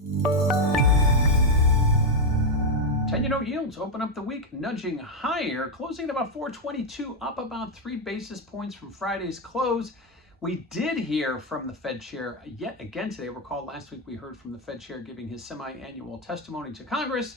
10-year note yields open up the week nudging higher, closing at about 422, up about 3 basis points from Friday's close. We did hear from the Fed chair yet again today. Recall last week we heard from the Fed chair giving his semi-annual testimony to Congress.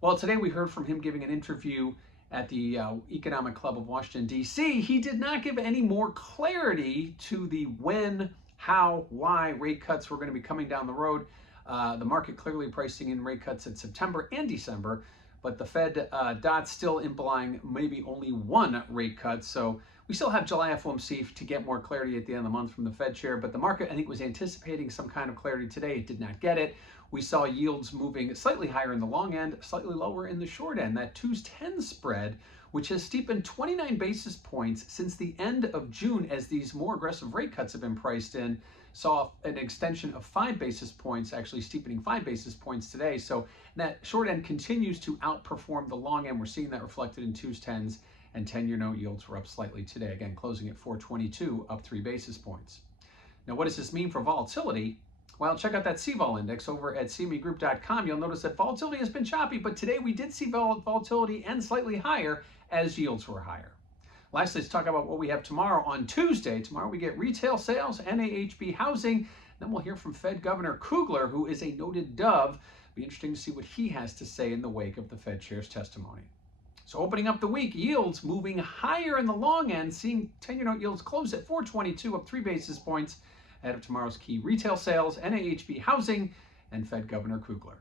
Well, today we heard from him giving an interview at the Economic Club of Washington, D.C. He did not give any more clarity to the when, how, why rate cuts were going to be coming down the road. The market clearly pricing in rate cuts in September and December, but the Fed dot still implying maybe only one rate cut. So we still have July FOMC to get more clarity at the end of the month from the Fed chair, but the market, I think, was anticipating some kind of clarity today. It did not get it. We saw yields moving slightly higher in the long end, slightly lower in the short end. That 2s-10 spread, which has steepened 29 basis points since the end of June as these more aggressive rate cuts have been priced in, saw an extension of 5 basis points, actually steepening 5 basis points today. So that short end continues to outperform the long end. We're seeing that reflected in 2s-10s, and 10-year note yields were up slightly today, again closing at 422, up 3 basis points. Now, what does this mean for volatility? Well, check out that CVOL index over at cmegroup.com. You'll notice that volatility has been choppy, but today we did see volatility and slightly higher as yields were higher. Lastly, let's talk about what we have tomorrow on Tuesday. Tomorrow we get retail sales, NAHB housing. Then we'll hear from Fed Governor Kugler, who is a noted dove. It'll be interesting to see what he has to say in the wake of the Fed chair's testimony. So opening up the week, yields moving higher in the long end, seeing 10-year note yields close at 422, up 3 basis points ahead of tomorrow's key retail sales, NAHB housing, and Fed Governor Kugler.